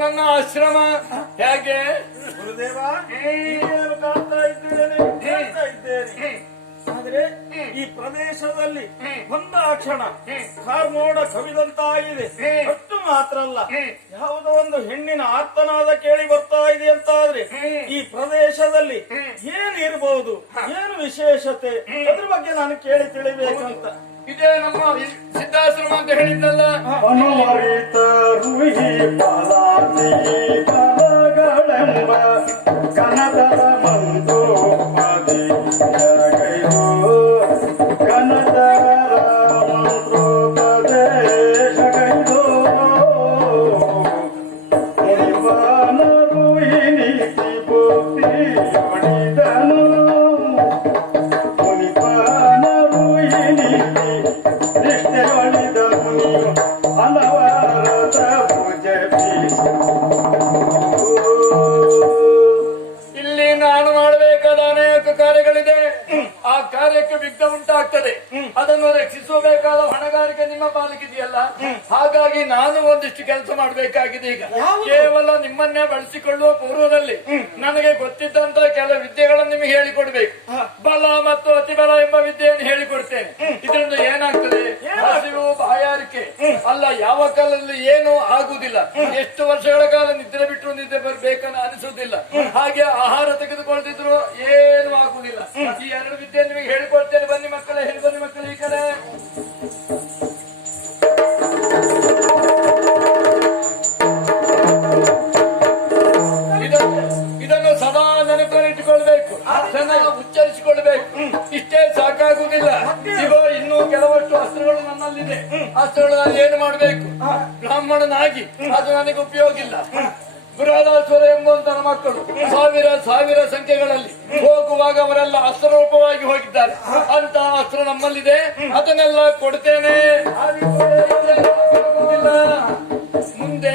ನನ್ನ ಆಶ್ರಮ. ಹೇಗೆ ಗುರುದೇವ ಕಾಣ್ತಾ ಇದ್ದೇನೆ. ಆದ್ರೆ ಈ ಪ್ರದೇಶದಲ್ಲಿ ಒಂದಾಕ್ಷಣ ಕಾರ್ಮೋಡ ಕವಿದಂತಾಗಿದೆ. ಅಷ್ಟು ಮಾತ್ರ ಅಲ್ಲ, ಯಾವುದೋ ಒಂದು ಹೆಣ್ಣಿನ ಆರ್ತನಾದ ಕೇಳಿ ಬರ್ತಾ ಇದೆ ಅಂತಾದ್ರೆ ಈ ಪ್ರದೇಶದಲ್ಲಿ ಏನಿರಬಹುದು, ಏನು ವಿಶೇಷತೆ, ಅದ್ರ ಬಗ್ಗೆ ನಾನು ಕೇಳಿ ತಿಳಿಬೇಕಂತ. ಇದೇ ನಮ್ಮ ಸಿದ್ಧಾಶ್ರಮ ಅಂತ ಹೇಳಿದ್ದಲ್ಲ. ಕನಕದ ಮಂದು ಅದನ್ನು ರಕ್ಷಿಸಬೇಕಾದ ಹೊಣೆಗಾರಿಕೆ ನಿಮ್ಮ ಪಾಲಿಗಿದೆಯಲ್ಲ. ಹಾಗಾಗಿ ನಾನು ಒಂದಿಷ್ಟು ಕೆಲಸ ಮಾಡಬೇಕಾಗಿದೆ. ಈಗ ಕೇವಲ ನಿಮ್ಮನ್ನೇ ಬಳಸಿಕೊಳ್ಳುವ ಪೂರ್ವದಲ್ಲಿ ನನಗೆ ಗೊತ್ತಿದ್ದಂತ ಕೆಲವು ವಿದ್ಯೆಗಳನ್ನು ನಿಮಗೆ ಹೇಳಿಕೊಡ್ಬೇಕು. ಬಲ ಮತ್ತು ಅತಿಬಲ ಎಂಬ ವಿದ್ಯೆಯನ್ನು ಹೇಳಿಕೊಡ್ತೇನೆ. ಇದರಿಂದ ಏನಾಗ್ತದೆ, ಹಸಿವು ಬಾಯಾರಿಕೆ ಅಲ್ಲ, ಯಾವ ಕಾಲದಲ್ಲಿ ಏನೂ ಆಗುವುದಿಲ್ಲ. ಎಷ್ಟು ವರ್ಷಗಳ ಕಾಲ ನಿದ್ರೆ ಬಿಟ್ಟರು ನಿದ್ರೆ ಬರ್ಬೇಕನ್ನ ಅನಿಸುವುದಿಲ್ಲ. ಹಾಗೆ ಆಹಾರ ತೆಗೆದುಕೊಳ್ತಿದ್ರು ಏನು ಆಗುವುದಿಲ್ಲ. ಈ ಎರಡು ವಿದ್ಯೆ ನಿಮಗೆ ಹೇಳಿಕೊಡ್ತೇನೆ. ಬನ್ನಿ ಮಕ್ಕಳೇ, ಹೇಳಿ ಬನ್ನಿ ಮಕ್ಕಳು ಈ ಕಡೆ. ಇದನ್ನು ಸದಾ ನೆನಪಿಟ್ಟುಕೊಳ್ಬೇಕು, ಚೆನ್ನಾಗಿ ಉಚ್ಚರಿಸಿಕೊಳ್ಬೇಕು. ಇಷ್ಟೇ ಸಾಕಾಗುವುದಿಲ್ಲ. ಈಗ ಇನ್ನೂ ಕೆಲವಷ್ಟು ಅಸ್ತ್ರಗಳು ನನ್ನಲ್ಲಿದೆ. ಅಸ್ತ್ರಗಳು ನಾನು ಏನು ಮಾಡಬೇಕು, ಬ್ರಾಹ್ಮಣನಾಗಿ ಅದು ನನಗೆ ಉಪಯೋಗ ಇಲ್ಲ. ಬೃಹದಾಸುರ ಎಂಬಂತಹ ಮಕ್ಕಳು ಸಾವಿರ ಸಂಖ್ಯೆಗಳಲ್ಲಿ ಹೋಗುವಾಗ ಅವರೆಲ್ಲ ಅಸ್ತ್ರರೂಪವಾಗಿ ಹೋಗಿದ್ದಾರೆ. ಅಂತಹ ಅಸ್ತ್ರ ನಮ್ಮಲ್ಲಿದೆ, ಅದನ್ನೆಲ್ಲ ಕೊಡ್ತೇನೆ. ಮುಂದೆ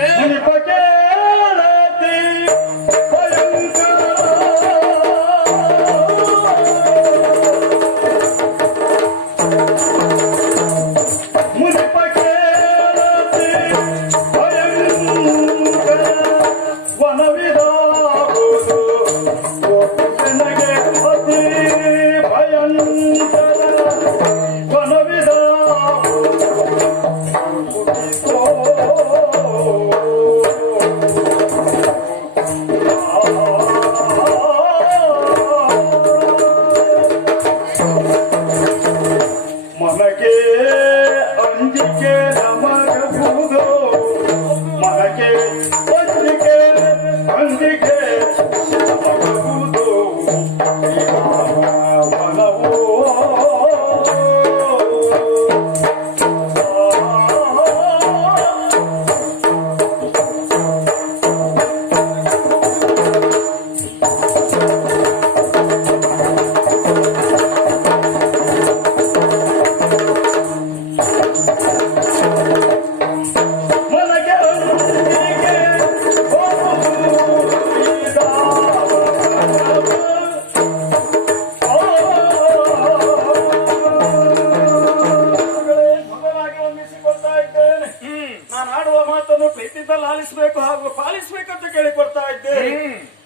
ಪಾಲಿಸಬೇಕಂತ ಕೇಳಿಕೊಡ್ತಾ ಇದ್ದೇನೆ.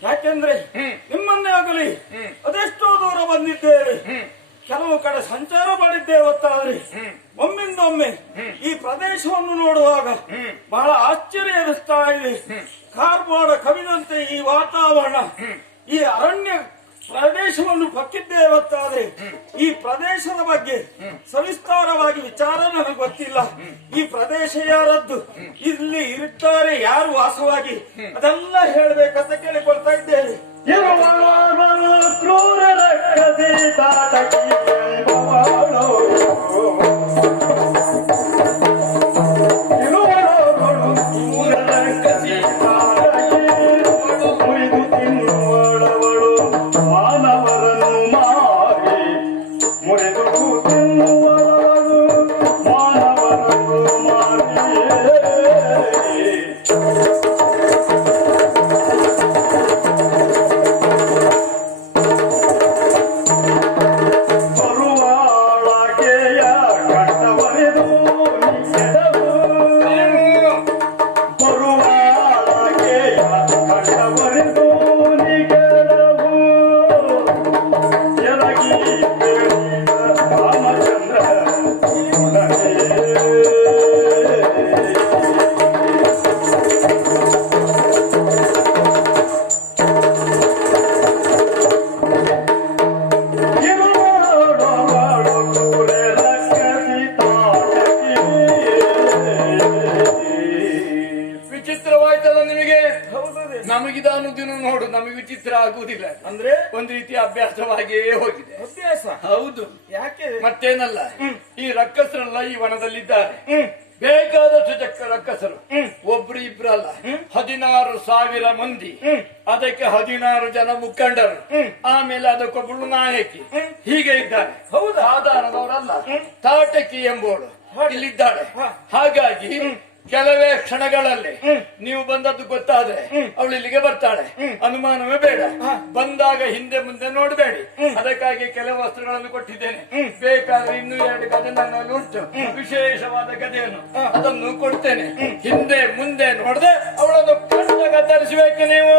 ಯಾಕೆಂದ್ರೆ ನಿಮ್ಮನ್ನೇ ಆಗಲಿ ಅದೆಷ್ಟೋ ದೂರ ಬಂದಿದ್ದೇವೆ, ಕೆಲವು ಕಡೆ ಸಂಚಾರ ಮಾಡಿದ್ದೇವೆ. ಗೊತ್ತಾದ್ರೆ ಒಮ್ಮಿಂದೊಮ್ಮೆ ಈ ಪ್ರದೇಶವನ್ನು ನೋಡುವಾಗ ಬಹಳ ಆಶ್ಚರ್ಯ ಎನಿಸ್ತಾ ಇದೆ. ಕಾರ್ಮೋಡ ಕವಿದಂತೆ ಈ ವಾತಾವರಣ, ಈ ಅರಣ್ಯ ಪ್ರದೇಶವನ್ನು ಪಕ್ಕಿದ್ದೇವೆ. ಗೊತ್ತಾದ್ರೆ ಈ ಪ್ರದೇಶದ ಬಗ್ಗೆ ಸವಿಸ್ತಾರವಾಗಿ ವಿಚಾರ ನನಗೆ ಗೊತ್ತಿಲ್ಲ. ಈ ಪ್ರದೇಶ ಯಾರದ್ದು, ಇಲ್ಲಿ ಇರುತ್ತಾರೆ ಯಾರು ವಾಸವಾಗಿ, ಅದೆಲ್ಲ ಹೇಳಬೇಕಂತ ಕೇಳಿಕೊಳ್ತಾ ಇದ್ದೇನೆ. ನಮಗಿದ ಅನುದಿನ ನೋಡು ನಮಗೆ ವಿಚಿತ್ರ ಆಗುವುದಿಲ್ಲ. ಅಂದ್ರೆ ಒಂದು ರೀತಿಯ ಅಭ್ಯಾಸವಾಗಿಯೇ ಹೋಗಿದೆ. ಅಭ್ಯಾಸ. ಹೌದು. ಯಾಕೆ? ಮತ್ತೇನಲ್ಲ, ಈ ರಕ್ಕಸರೆಲ್ಲ ಈ ವನದಲ್ಲಿದ್ದಾರೆ. ಬೇಕಾದಷ್ಟು ರಕ್ಕಸರು, ಒಬ್ರು ಇಬ್ರು ಅಲ್ಲ, 16,000 ಮಂದಿ. ಅದಕ್ಕೆ 16 ಜನ ಮುಖಂಡರು, ಆಮೇಲೆ ಅದಕ್ಕೊಬ್ಬಳು ನಾಯಕಿ, ಹೀಗೆ ಇದ್ದಾರೆ. ಹೌದು, ಸಾಧಾರಣದವರಲ್ಲ. ತಾಟಕಿ ಎಂಬೋಳು ಇಲ್ಲಿದ್ದಾಳೆ. ಹಾಗಾಗಿ ಕೆಲವೇ ಕ್ಷಣಗಳಲ್ಲಿ ನೀವು ಬಂದದ್ದು ಗೊತ್ತಾದ್ರೆ ಅವಳು ಇಲ್ಲಿಗೆ ಬರ್ತಾಳೆ, ಅನುಮಾನವೇ ಬೇಡ. ಬಂದಾಗ ಹಿಂದೆ ಮುಂದೆ ನೋಡಬೇಡಿ. ಅದಕ್ಕಾಗಿ ಕೆಲವು ವಸ್ತ್ರಗಳನ್ನು ಕೊಟ್ಟಿದ್ದೇನೆ. ಬೇಕಾದ್ರೆ ಇನ್ನೂ 2 ಗದೆ ನನ್ನಲ್ಲಿ ಉಂಟು, ವಿಶೇಷವಾದ ಗದೆಯನ್ನು, ಅದನ್ನು ಕೊಡ್ತೇನೆ. ಹಿಂದೆ ಮುಂದೆ ನೋಡದೆ ಅವಳನ್ನು ಕಣ್ಣಾಗ ತರಿಸಬೇಕು ನೀವು.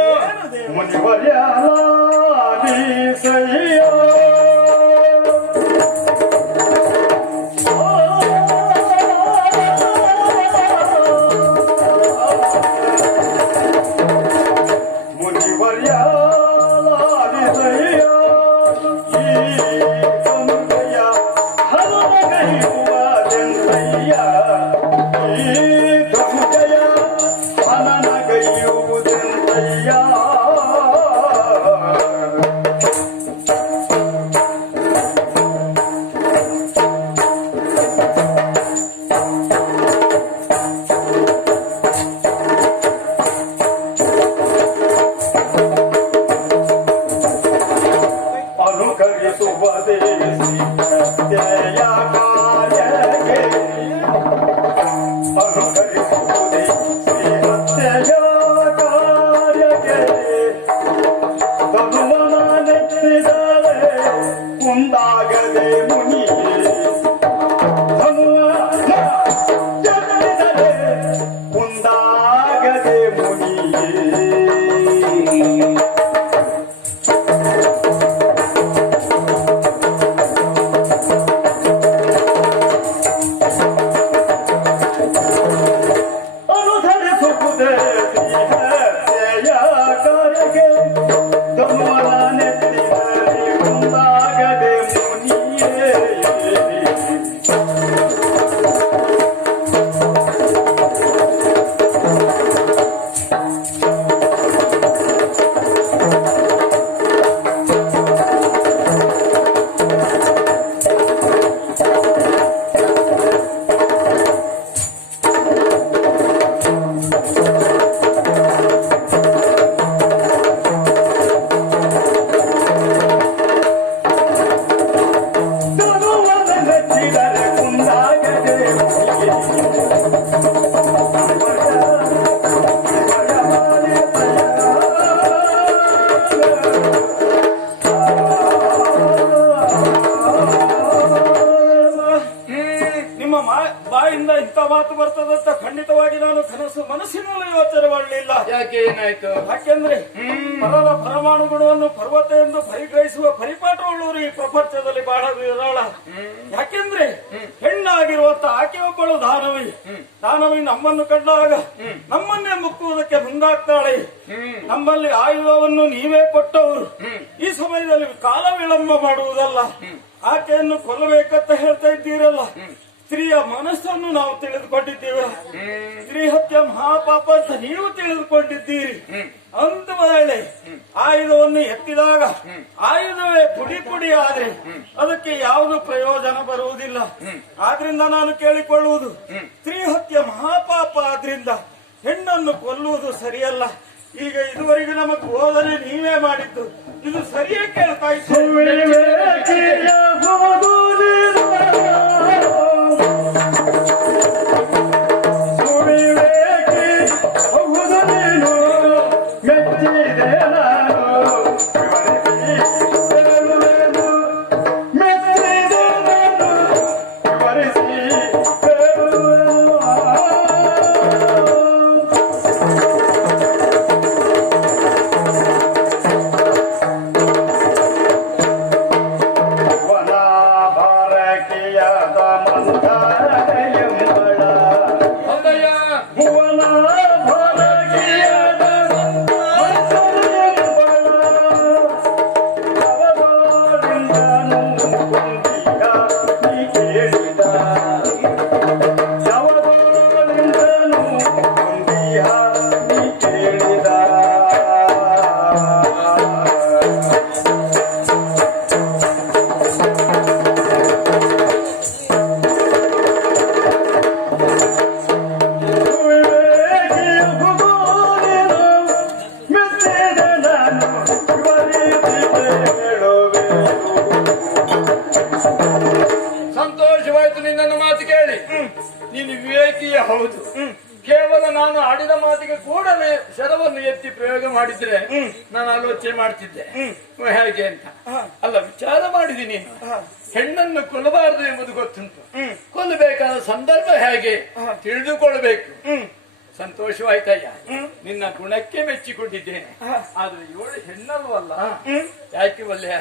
ಬಾಯಿಂದ ಇಂಥ ಮಾತು ಬರ್ತದಂತ ಖಂಡಿತವಾಗಿ ನಾನು ಕನಸು ಮನಸ್ಸಿನಲ್ಲಿ ಯೋಚನೆ ಮಾಡಲಿಲ್ಲ. ಯಾಕೆ, ಏನಾಯ್ತು? ಯಾಕೆಂದ್ರೆ ಪರರ ಪರಮಾಣು ಗುಣವನ್ನು ಪರ್ವತ ಎಂದು ಪರಿಗ್ರಹಿಸುವ ಪರಿಪಾಠವುಳ್ಳವರು ಈ ಪ್ರಪಂಚದಲ್ಲಿ ಬಹಳ ವಿರಳ. ಯಾಕೆಂದ್ರೆ ಹೆಣ್ಣಾಗಿರುವಂತ ಆಕೆ ಒಬ್ಬಳು ದಾನವಿ. ದಾನವಿ ನಮ್ಮನ್ನು ಕಂಡಾಗ ನಮ್ಮನ್ನೇ ಮುಕ್ಕುವುದಕ್ಕೆ ಮುಂದಾಗ್ತಾಳೆ. ನಮ್ಮಲ್ಲಿ ಆಯುಧವನ್ನು ನೀವೇ ಕೊಟ್ಟವರು. ಈ ಸಮಯದಲ್ಲಿ ಕಾಲ ವಿಳಂಬ ಮಾಡುವುದಲ್ಲ, ಆಕೆಯನ್ನು ಕೊಲ್ಲಬೇಕಂತ ಹೇಳ್ತಾ ಇದ್ದೀರಲ್ಲ. ಸ್ತ್ರೀಯ ಮನಸ್ಸನ್ನು ನಾವು ತಿಳಿದುಕೊಂಡಿದ್ದೇವೆ. ಸ್ತ್ರೀ ಹತ್ಯೆ ಮಹಾಪಾಪ ಅಂತ ನೀವು ತಿಳಿದುಕೊಂಡಿದ್ದೀರಿ. ಒಂದು ವೇಳೆ ಆಯುಧವನ್ನು ಎತ್ತಿದಾಗ ಆಯುಧವೇ ಪುಡಿ ಪುಡಿ ಆದ್ರೆ ಅದಕ್ಕೆ ಯಾವುದು ಪ್ರಯೋಜನ ಬರುವುದಿಲ್ಲ. ಆದ್ರಿಂದ ನಾನು ಕೇಳಿಕೊಳ್ಳುವುದು, ಸ್ತ್ರೀ ಹತ್ಯೆ ಮಹಾಪಾಪ ಆದ್ರಿಂದ ಹೆಣ್ಣನ್ನು ಕೊಲ್ಲುವುದು ಸರಿಯಲ್ಲ. ಈಗ ಇದುವರೆಗೆ ನಮಗೆ ಬೋಧನೆ ನೀವೇ ಮಾಡಿದ್ದು, ಇದು ಸರಿಯೇ ಕೇಳ್ತಾ ಇಲ್ಲಿ ವಿವೇಕಿಯೇ ಹೌದು. ಕೇವಲ ನಾನು ಆಡಿದ ಮಾತಿಗೆ ಕೂಡಲೇ ಶರವನ್ನು ಎತ್ತಿ ಪ್ರಯೋಗ ಮಾಡಿದ್ರೆ ನಾನು ಆಲೋಚನೆ ಮಾಡ್ತಿದ್ದೆ ಹೇಗೆ ಅಂತ. ಅಲ್ಲ, ವಿಚಾರ ಮಾಡಿದೀನಿ. ಹೆಣ್ಣನ್ನು ಕೊಲ್ಲಬಾರದು ಎಂಬುದು ಗೊತ್ತುಂಟು. ಕೊಲ್ಲಬೇಕಾದ ಸಂದರ್ಭ ಹೇಗೆ ತಿಳಿದುಕೊಳ್ಬೇಕು. ಸಂತೋಷವಾಯ್ತಯ್ಯ, ನಿನ್ನ ಗುಣಕ್ಕೆ ಮೆಚ್ಚಿಕೊಂಡಿದ್ದೇನೆ. ಆದ್ರೆ ಇವಳು ಹೆಣ್ಣಲ್ವಲ್ಲ, ಯಾಕೆ ಒಳ್ಳೆಯ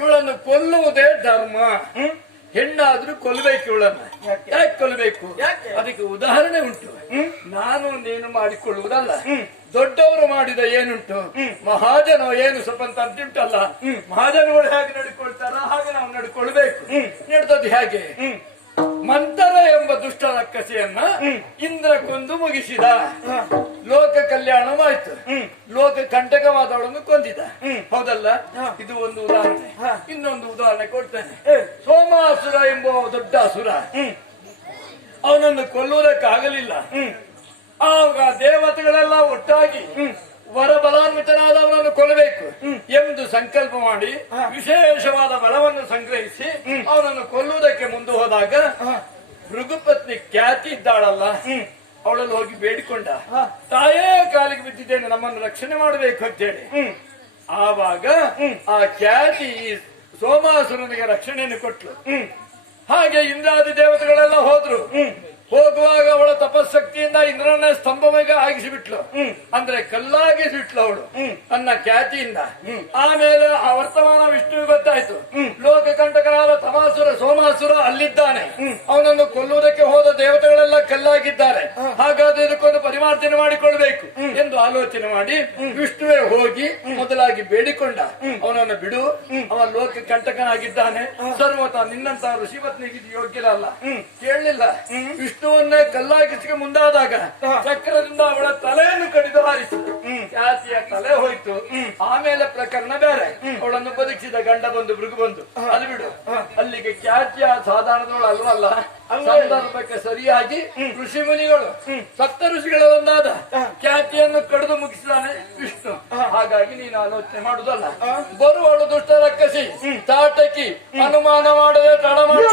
ಇವಳನ್ನು ಕೊಲ್ಲುವುದೇ ಧರ್ಮ. ಹೆಣ್ಣಾದ್ರೂ ಕೊಲ್ಲಬೇಕು ಇವಳನ್ನ. ಯಾಕೆ ಕೊಲ್ಲಬೇಕು? ಅದಕ್ಕೆ ಉದಾಹರಣೆ ಉಂಟು. ನಾನು ನೀನು ಮಾಡಿಕೊಳ್ಳುವುದಲ್ಲ, ದೊಡ್ಡವರು ಮಾಡಿದ ಏನುಂಟು, ಮಹಾಜನ ಏನು ಸ್ವಪಂತ ಅಂತಿಂಟಲ್ಲ, ಮಹಾಜನಗಳು ಹೇಗೆ ನಡ್ಕೊಳ್ತಾರ ಹಾಗೆ ನಾವು ನಡ್ಕೊಳ್ಬೇಕು. ನಡೆದದ್ದು ಹೇಗೆ? ಮಂತರ ಎಂಬ ದುಷ್ಟ ರಕ್ಕಸೆಯನ್ನ ಇಂದ್ರ ಕೊಂದು ಮುಗಿಸಿದ, ಲೋಕ ಕಲ್ಯಾಣವಾಯ್ತು. ಲೋಕ ಕಂಟಕವಾದವಳನ್ನು ಕೊಂದಿದ, ಹೌದಲ್ಲ? ಇದು ಒಂದು ಉದಾಹರಣೆ. ಇನ್ನೊಂದು ಉದಾಹರಣೆ ಕೊಡ್ತೇನೆ. ಸೋಮಾಸುರ ಎಂಬ ದೊಡ್ಡ ಅಸುರ, ಅವನನ್ನು ಕೊಲ್ಲುವುದಕ್ಕಾಗಲಿಲ್ಲ. ಆಗ ದೇವತೆಗಳೆಲ್ಲ ಒಟ್ಟಾಗಿ ವರಬಲಾನ್ವಿತನಾದವನನ್ನು ಕೊಲ್ಲಬೇಕು ಎಂದು ಸಂಕಲ್ಪ ಮಾಡಿ ವಿಶೇಷವಾದ ಬಲವನ್ನು ಸಂಗ್ರಹಿಸಿ ಅವನನ್ನು ಕೊಲ್ಲುವುದಕ್ಕೆ ಮುಂದೆ ಹೋದಾಗ ಭೃಗುಪತ್ನಿ ಖ್ಯಾತಿ ಇದ್ದಾಳಲ್ಲ, ಅವಳಲ್ಲಿ ಹೋಗಿ ಬೇಡಿಕೊಂಡ, ತಾಯೇ ಕಾಲಿಗೆ ಬಿದ್ದಿದ್ದೇನೆ, ನಮ್ಮನ್ನು ರಕ್ಷಣೆ ಮಾಡಬೇಕು ಅಂತೇಳಿ. ಆವಾಗ ಆ ಖ್ಯಾತಿ ಸೋಮಾಸುರನಿಗೆ ರಕ್ಷಣೆಯನ್ನು ಕೊಟ್ಲು. ಹಾಗೆ ಇಂದ್ರಾದಿ ದೇವತೆಗಳೆಲ್ಲ ಹೋದ್ರು. ಹೋಗುವಾಗ ಅವಳ ತಪಶಕ್ತಿಯಿಂದ ಇಂದ್ರನ ಸ್ತಂಭವಾಗಿ ಆಗಿಸಿಬಿಟ್ಲು, ಅಂದ್ರೆ ಕಲ್ಲಾಗಿಸಿಬಿಟ್ಲು ಅವಳು ತನ್ನ ಖ್ಯಾತಿಯಿಂದ. ಆಮೇಲೆ ಆ ವರ್ತಮಾನ ವಿಷ್ಣುವಿಗೆ ಗೊತ್ತಾಯ್ತು, ಲೋಕ ಕಂಟಕನಾದ ತಮಾಸುರ ಸೋಮಾಸುರ ಅಲ್ಲಿದ್ದಾನೆ, ಅವನನ್ನು ಕೊಲ್ಲುವುದಕ್ಕೆ ಹೋದ ದೇವತೆಗಳೆಲ್ಲ ಕಲ್ಲಾಗಿದ್ದಾರೆ, ಹಾಗಾದ್ರೆ ಇದಕ್ಕೊಂದು ಪರಿಮಾರ್ಜನೆ ಮಾಡಿಕೊಳ್ಬೇಕು ಎಂದು ಆಲೋಚನೆ ಮಾಡಿ ವಿಷ್ಣುವೇ ಹೋಗಿ ಮೊದಲಾಗಿ ಬೇಡಿಕೊಂಡ, ಅವನನ್ನು ಬಿಡು, ಅವ ಲೋಕ ಕಂಟಕನಾಗಿದ್ದಾನೆ, ಸರ್ವತ ನಿನ್ನಂತ ಋಷಿಪತ್ನಿಗೆ ಯೋಗ್ಯರಲ್ಲ. ಕೇಳಲಿಲ್ಲ. ವಿಷ್ಣುವನ್ನೇ ಕಲ್ಲಾಗಿಸಿಗೆ ಮುಂದಾದಾಗ ಚಕ್ರದಿಂದ ಅವಳ ತಲೆಯನ್ನು ಕಡಿದು ಹಾರಿಸಿದ. ಖ್ಯಾತಿಯ ತಲೆ ಹೋಯ್ತು. ಆಮೇಲೆ ಪ್ರಕರಣ ಬೇರೆ. ಅವಳನ್ನು ಬದುಕಿಸಿದ ಗಂಡ ಬಂದು ಭೃಗು ಬಂದು, ಅದು ಬಿಡು. ಅಲ್ಲಿಗೆ ಖ್ಯಾತಿಯ ಸಾಧಾರಣದವಳು ಅಲ್ವಲ್ಲ, ಸಂದರ್ಭಕ್ಕೆ ಸರಿಯಾಗಿ ಋಷಿ ಮುನಿಗಳು ಸಪ್ತ ಋಷಿಗಳ ಒಂದಾದ ಖ್ಯಾತಿಯನ್ನು ಕಡಿದು ಮುಗಿಸಿದಾನೆ ವಿಷ್ಣು. ಹಾಗಾಗಿ ನೀನು ಆಲೋಚನೆ ಮಾಡುದಲ್ಲ, ಬರುವಳು ದುಷ್ಟ ರಕ್ಕಸಿ ತಾಟಕಿ, ಅನುಮಾನ ಮಾಡದೆ ತಡ ಮಾಡ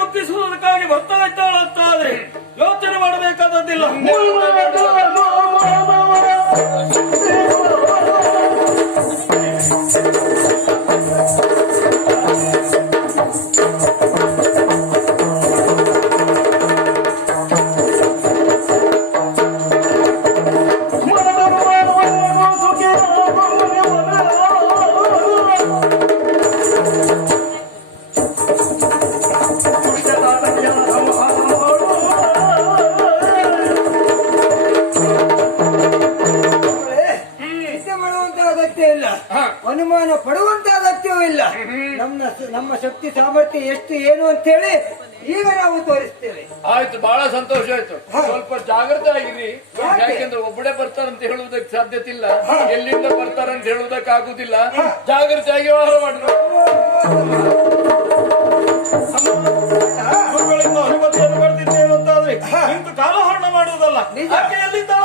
ಮುಕ್ತಿಸುವುದಕ್ಕಾಗಿ ಬರ್ತಾ ಇದ್ದಾಳಂತಾದ್ರೆ ಯೋಚನೆ ಮಾಡಬೇಕಾದದ್ದಿಲ್ಲ. ಅನುಮಾನ ಪಡುವಂತ ಅಗತ್ಯವೂ ಇಲ್ಲ. ನಮ್ಮ ಶಕ್ತಿ ಸಾಮರ್ಥ್ಯ ಎಷ್ಟು ಏನು ಅಂತ ಹೇಳಿ ಈಗ ನಾವು ತೋರಿಸ್ತೇವೆ. ಆಯ್ತು, ಬಹಳ ಸಂತೋಷ ಆಯ್ತು. ಸ್ವಲ್ಪ ಜಾಗ್ರತೆ ಆಗಿರಿ, ಯಾಕೆಂದ್ರೆ ಒಬ್ಬಳೆ ಬರ್ತಾರಂತ ಹೇಳುವುದಕ್ಕೆ ಸಾಧ್ಯತೆ ಇಲ್ಲ, ಎಲ್ಲಿಂದ ಬರ್ತಾರಂತ ಹೇಳುವುದಕ್ಕೆ ಆಗುದಿಲ್ಲ. ಜಾಗ್ರತೆಯಾಗಿ ವ್ಯವಹಾರ ಮಾಡಬೇಕು. ಗುರುಗಳಿಂದ ಅನುಮತಿಯನ್ನು ಪಡೆದಿದ್ದೇವೆ ಅಂತಾದ್ರೆ ಇಂದು ಕಾಲಹರಣ ಮಾಡುವುದಲ್ಲ. ಎಲ್ಲಿದ್ದಾಳ